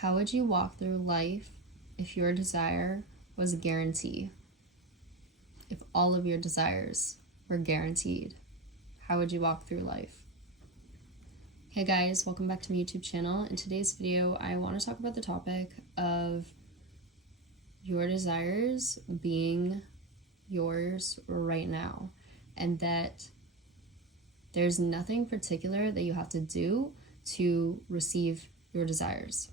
How would you walk through life if your desire was a guarantee? If all of your desires were guaranteed, how would you walk through life? Hey guys, welcome back to my YouTube channel. In today's video, I want to talk about the topic of your desires being yours right now, and that there's nothing particular that you have to do to receive your desires.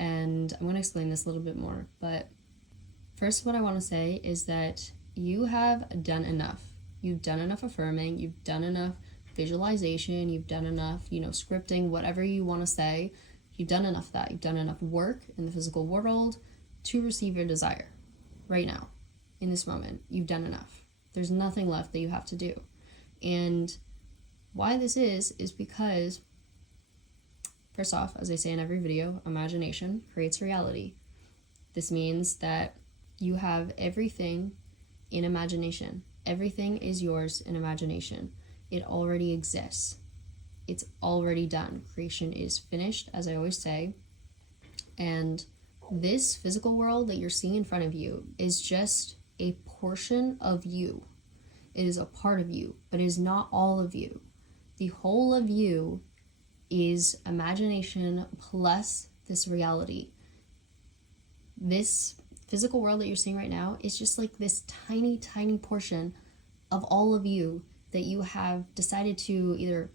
And I'm going to explain this a little bit more, but first what I want to say is that you have done enough. You've done enough affirming, you've done enough visualization, you've done enough, scripting, whatever you want to say. You've done enough of that. You've done enough work in the physical world to receive your desire right now, in this moment. You've done enough. There's nothing left that you have to do. And why this is because, first off, as I say in every video, imagination creates reality. This means that you have everything in imagination. Everything is yours in imagination. It already exists. It's already done. Creation is finished, as I always say. And this physical world that you're seeing in front of you is just a portion of you. It is a part of you, but it is not all of you. The whole of you is imagination plus this reality. This physical world that you're seeing right now is just like this tiny, tiny portion of all of you that you have decided to either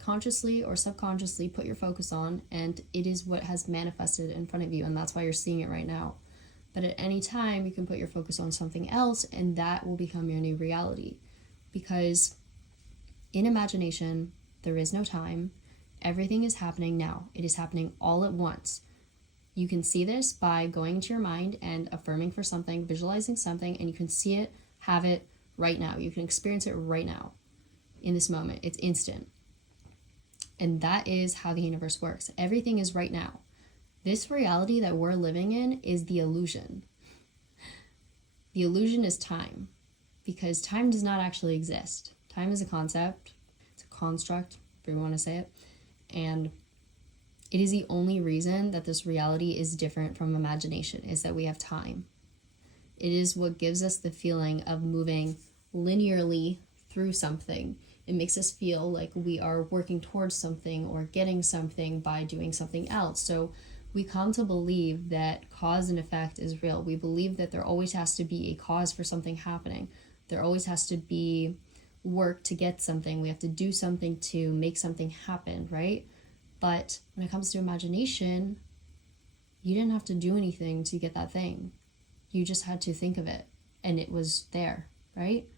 consciously or subconsciously put your focus on, and it is what has manifested in front of you, and that's why you're seeing it right now. But at any time, you can put your focus on something else, and that will become your new reality. Because in imagination, there is no time. Everything is happening now. It is happening all at once. You can see this by going into your mind and affirming for something, visualizing something, and you can see it, have it right now. You can experience it right now, in this moment. It's instant. And that is how the universe works. Everything is right now. This reality that we're living in is the illusion. The illusion is time, because time does not actually exist. Time is a concept, it's a construct, if you want to say it, and it is the only reason that this reality is different from imagination, is that we have time. It is what gives us the feeling of moving linearly through something. It makes us feel like we are working towards something or getting something by doing something else. So we come to believe that cause and effect is real. We believe that there always has to be a cause for something happening. There always has to be work to get something. We have to do something to make something happen, right? But when it comes to imagination, you didn't have to do anything to get that thing. You just had to think of it, and it was there, right?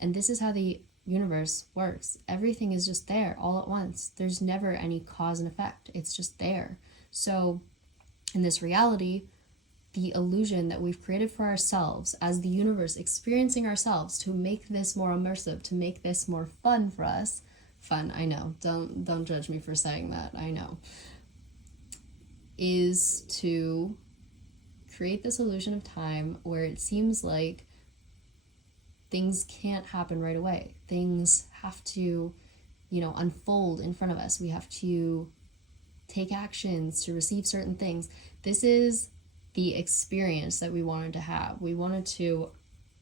And this is how the universe works. Everything is just there all at once. There's never any cause and effect. It's just there. So in this reality, the illusion that we've created for ourselves as the universe, experiencing ourselves to make this more immersive, to make this more fun for us. Fun, I know. Don't judge me for saying that. I know. Is to create this illusion of time where it seems like things can't happen right away. Things have to, unfold in front of us. We have to take actions to receive certain things. This is the experience that we wanted to have. We wanted to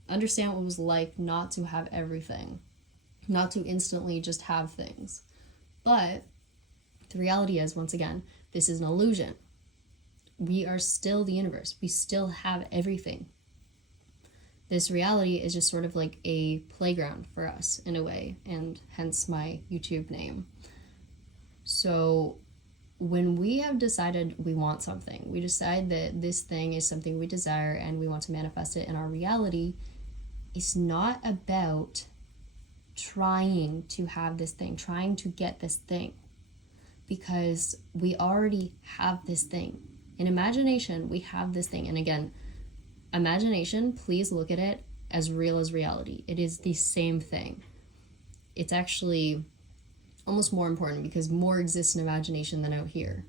understand what it was like not to have everything, not to instantly just have things. But the reality is, once again, this is an illusion. We are still the universe. We still have everything. This reality is just sort of like a playground for us in a way, and hence my YouTube name. So when we have decided we want something, we decide that this thing is something we desire and we want to manifest it in our reality, it's not about trying to have this thing, trying to get this thing, because we already have this thing. In imagination, we have this thing. And again, imagination, please look at it as real as reality. It is the same thing. It's actually almost more important because more exists in imagination than out here.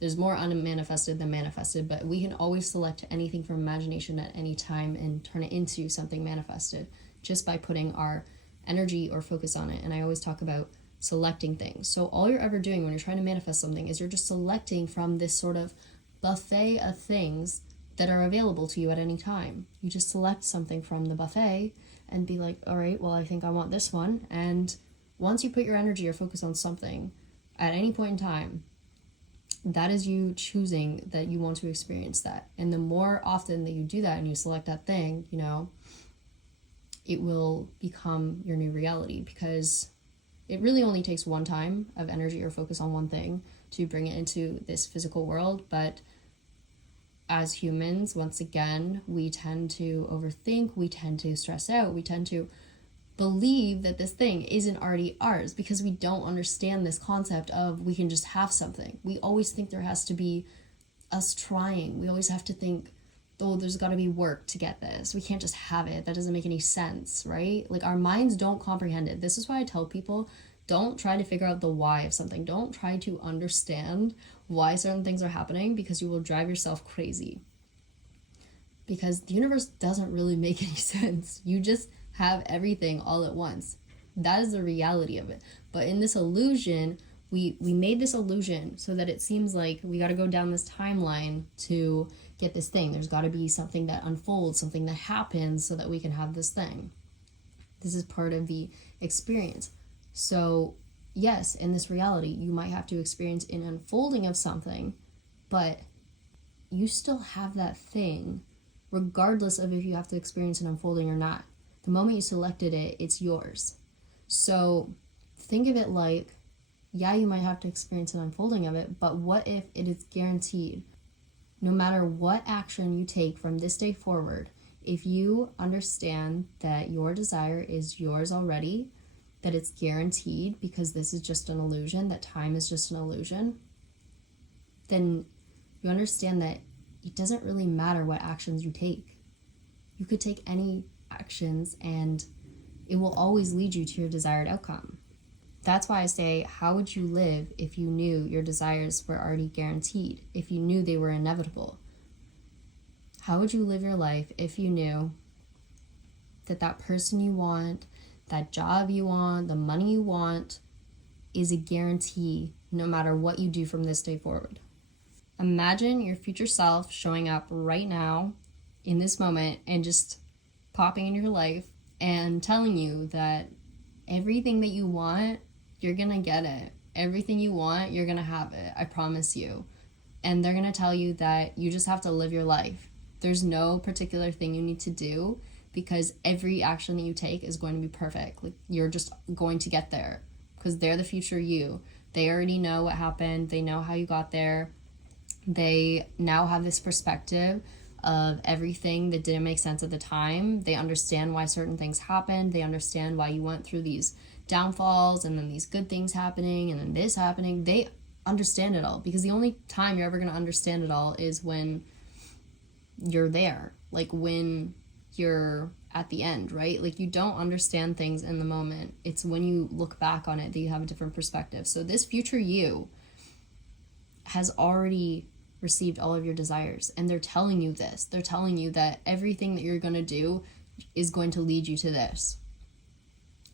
There's more unmanifested than manifested, but we can always select anything from imagination at any time and turn it into something manifested just by putting our energy or focus on it. And I always talk about selecting things. So all you're ever doing when you're trying to manifest something is you're just selecting from this sort of buffet of things that are available to you at any time. You just select something from the buffet and be like, all right, well, I think I want this one. And once you put your energy or focus on something at any point in time, that is you choosing that you want to experience that. And the more often that you do that and you select that thing, you know, it will become your new reality, because it really only takes one time of energy or focus on one thing to bring it into this physical world. But as humans, once again, we tend to overthink, we tend to stress out, we tend to believe that this thing isn't already ours because we don't understand this concept of we can just have something. We always think there has to be us trying. We always have to think, oh, there's got to be work to get this. We can't just have it. That doesn't make any sense, right? Like, our minds don't comprehend it. This is why I tell people, don't try to figure out the why of something. Don't try to understand why certain things are happening, because you will drive yourself crazy. Because the universe doesn't really make any sense. You just have everything all at once. That is the reality of it. But in this illusion, we made this illusion so that it seems like we got to go down this timeline to get this thing. There's got to be something that unfolds, something that happens so that we can have this thing. This is part of the experience. So yes, in this reality, you might have to experience an unfolding of something, but you still have that thing regardless of if you have to experience an unfolding or not. The moment you selected it, it's yours. So think of it like, yeah, you might have to experience an unfolding of it, but what if it is guaranteed? No matter what action you take from this day forward, if you understand that your desire is yours already, that it's guaranteed because this is just an illusion, that time is just an illusion, then you understand that it doesn't really matter what actions you take. You could take any actions and it will always lead you to your desired outcome. That's why I say, how would you live if you knew your desires were already guaranteed, if you knew they were inevitable? How would you live your life if you knew that that person you want, that job you want, the money you want is a guarantee no matter what you do from this day forward? Imagine your future self showing up right now in this moment and just popping in your life and telling you that everything that you want, you're gonna get it. Everything you want, you're gonna have it. I promise you. And they're gonna tell you that you just have to live your life. There's no particular thing you need to do because every action that you take is going to be perfect. Like, you're just going to get there because they're the future you. They already know what happened. They know how you got there. They now have this perspective of everything that didn't make sense at the time. They understand why certain things happened. They understand why you went through these downfalls and then these good things happening and then this happening. They understand it all, because the only time you're ever going to understand it all is when you're there, like when you're at the end, right? Like, you don't understand things in the moment. It's when you look back on it that you have a different perspective. So this future you has already received all of your desires, and they're telling you this. They're telling you that everything that you're going to do is going to lead you to this.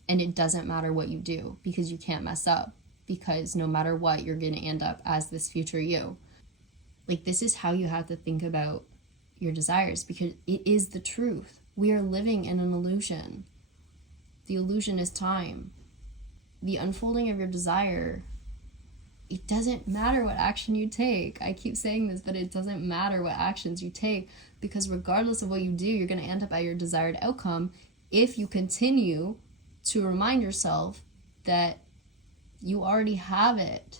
And it doesn't matter what you do, because you can't mess up, because no matter what, you're going to end up as this future you. Like, this is how you have to think about your desires, because it is the truth. We are living in an illusion. The illusion is time. The unfolding of your desire, it doesn't matter what action you take. I keep saying this, but it doesn't matter what actions you take, because regardless of what you do, you're going to end up at your desired outcome if you continue to remind yourself that you already have it,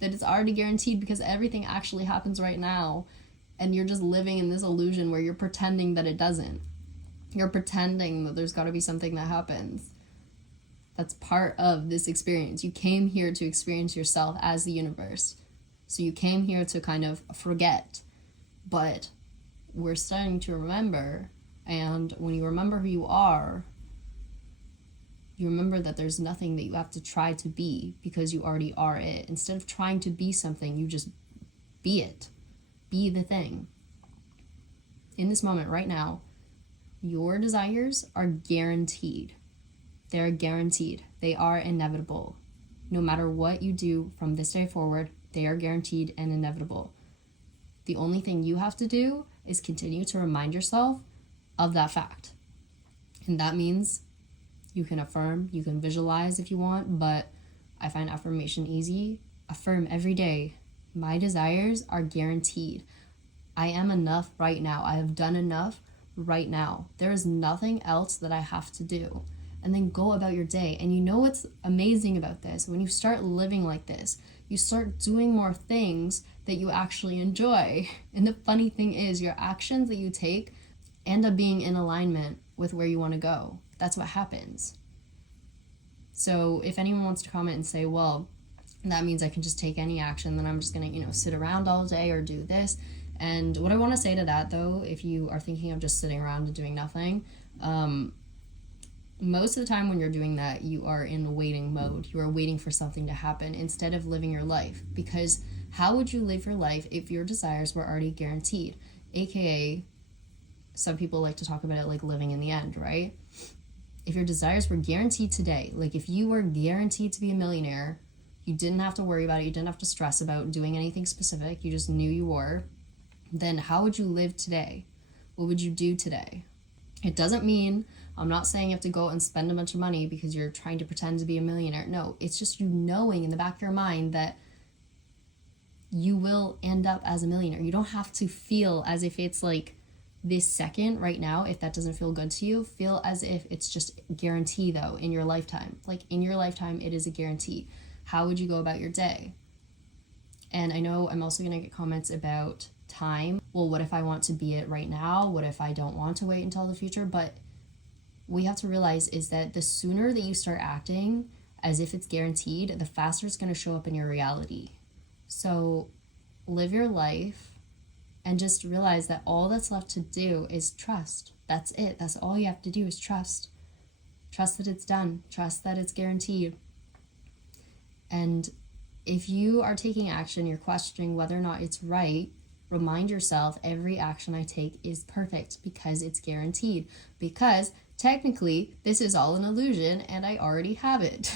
that it's already guaranteed, because everything actually happens right now, and you're just living in this illusion where you're pretending that it doesn't. You're pretending that there's got to be something that happens. That's part of this experience. You came here to experience yourself as the universe. So you came here to kind of forget. But we're starting to remember. And when you remember who you are, you remember that there's nothing that you have to try to be, because you already are it. Instead of trying to be something, you just be it. Be the thing. In this moment right now, your desires are guaranteed. They're guaranteed. They are inevitable. No matter what you do from this day forward, they are guaranteed and inevitable. The only thing you have to do is continue to remind yourself of that fact. And that means you can affirm, you can visualize if you want, but I find affirmation easy. Affirm every day. My desires are guaranteed. I am enough right now. I have done enough right now. There is nothing else that I have to do. And then go about your day. And you know what's amazing about this? When you start living like this, you start doing more things that you actually enjoy. And the funny thing is, your actions that you take end up being in alignment with where you want to go. That's what happens. So if anyone wants to comment and say, well, that means I can just take any action, then I'm just going to, sit around all day or do this. And what I want to say to that, though, if you are thinking of just sitting around and doing nothing, most of the time when you're doing that, you are in waiting mode. You are waiting for something to happen instead of living your life. Because how would you live your life if your desires were already guaranteed? AKA, some people like to talk about it like living in the end, right? If your desires were guaranteed today, like if you were guaranteed to be a millionaire, you didn't have to worry about it, you didn't have to stress about doing anything specific, you just knew you were, then how would you live today? What would you do today? It doesn't mean, I'm not saying you have to go and spend a bunch of money because you're trying to pretend to be a millionaire. No, it's just you knowing in the back of your mind that you will end up as a millionaire. You don't have to feel as if it's like this second right now. If that doesn't feel good to you, feel as if it's just guarantee though in your lifetime. Like in your lifetime, it is a guarantee. How would you go about your day? And I know I'm also going to get comments about time. Well, what if I want to be it right now? What if I don't want to wait until the future? But what you have to realize is that the sooner that you start acting as if it's guaranteed, the faster it's going to show up in your reality. So live your life and just realize that all that's left to do is trust. That's it. That's all you have to do is trust. Trust that it's done. Trust that it's guaranteed. And if you are taking action, you're questioning whether or not it's right, remind yourself every action I take is perfect because it's guaranteed. Because technically, this is all an illusion and I already have it.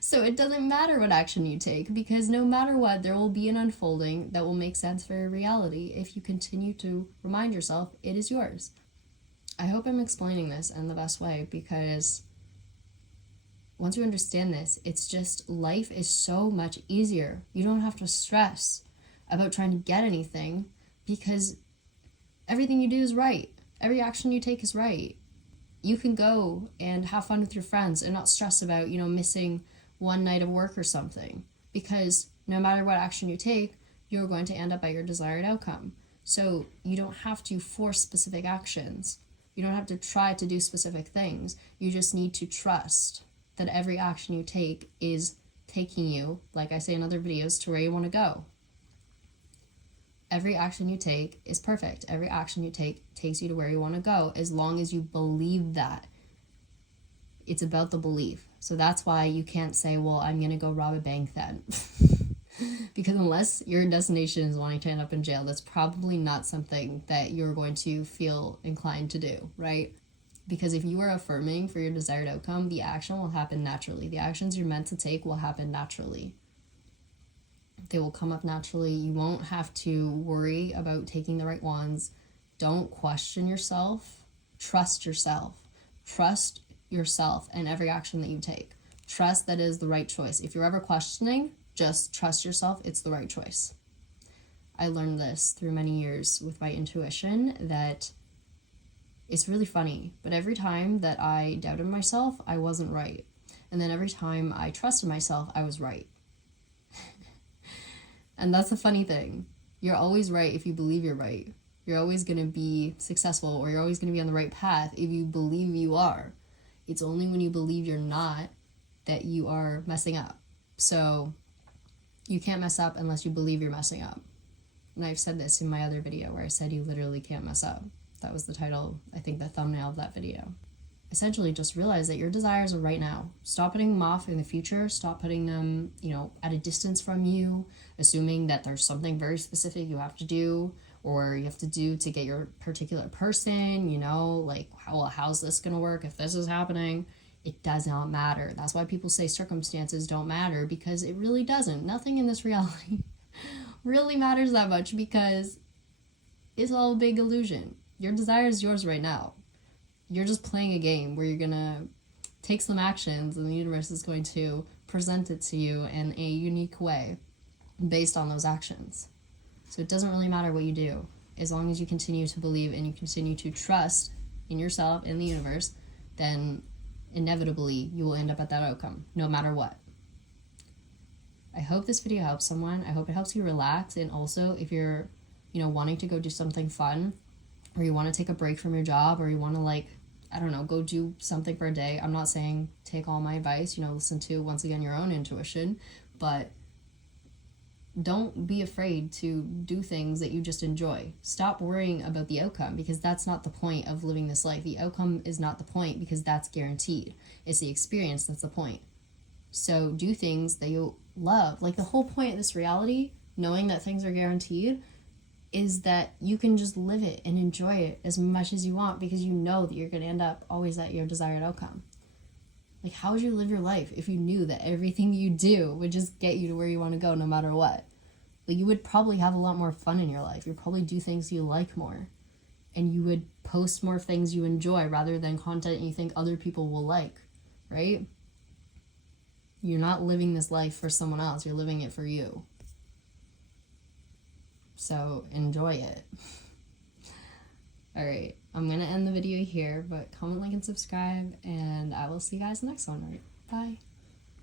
So it doesn't matter what action you take because no matter what, there will be an unfolding that will make sense for your reality if you continue to remind yourself it is yours. I hope I'm explaining this in the best way because once you understand this, it's just life is so much easier. You don't have to stress about trying to get anything because everything you do is right. Every action you take is right. You can go and have fun with your friends and not stress about, missing one night of work or something because no matter what action you take, you're going to end up at your desired outcome. So you don't have to force specific actions. You don't have to try to do specific things. You just need to trust that every action you take is taking you, like I say in other videos, to where you want to go. Every action you take is perfect. Every action you take takes you to where you want to go, as long as you believe that. It's about the belief. So that's why you can't say, well, I'm going to go rob a bank then. Because unless your destination is wanting to end up in jail, that's probably not something that you're going to feel inclined to do, right? Because if you are affirming for your desired outcome, the action will happen naturally. The actions you're meant to take will happen naturally. They will come up naturally. You won't have to worry about taking the right ones. Don't question yourself. Trust yourself. Trust yourself and every action that you take. Trust that it is the right choice. If you're ever questioning, just trust yourself. It's the right choice. I learned this through many years with my intuition that it's really funny, but every time that I doubted myself, I wasn't right. And then every time I trusted myself, I was right. And that's the funny thing. You're always right if you believe you're right. You're always going to be successful, or you're always going to be on the right path if you believe you are. It's only when you believe you're not that you are messing up. So you can't mess up unless you believe you're messing up. And I've said this in my other video where I said you literally can't mess up. That was the title, I think the thumbnail of that video. Essentially, just realize that your desires are right now. Stop putting them off in the future. Stop putting them, at a distance from you, assuming that there's something very specific you have to do or you have to do to get your particular person, how's this going to work if this is happening? It does not matter. That's why people say circumstances don't matter, because it really doesn't. Nothing in this reality really matters that much, because it's all a big illusion. Your desire is yours right now. You're just playing a game where you're gonna take some actions and the universe is going to present it to you in a unique way based on those actions. So it doesn't really matter what you do. As long as you continue to believe and you continue to trust in yourself and the universe, then inevitably you will end up at that outcome, no matter what. I hope this video helps someone. I hope it helps you relax. And also, if you're, wanting to go do something fun, or you want to take a break from your job, or you want to go do something for a day. I'm not saying take all my advice, listen to, once again, your own intuition, but don't be afraid to do things that you just enjoy. Stop worrying about the outcome, because that's not the point of living this life. The outcome is not the point, because that's guaranteed. It's the experience that's the point. So do things that you love. Like, the whole point of this reality, knowing that things are guaranteed, is that you can just live it and enjoy it as much as you want, because you know that you're going to end up always at your desired outcome. Like, how would you live your life if you knew that everything you do would just get you to where you want to go no matter what? Like, you would probably have a lot more fun in your life. You'd probably do things you like more. And you would post more things you enjoy rather than content you think other people will like, right? You're not living this life for someone else. You're living it for you. So enjoy it. All right, I'm going to end the video here, but comment, like, and subscribe, and I will see you guys next one. All right, bye.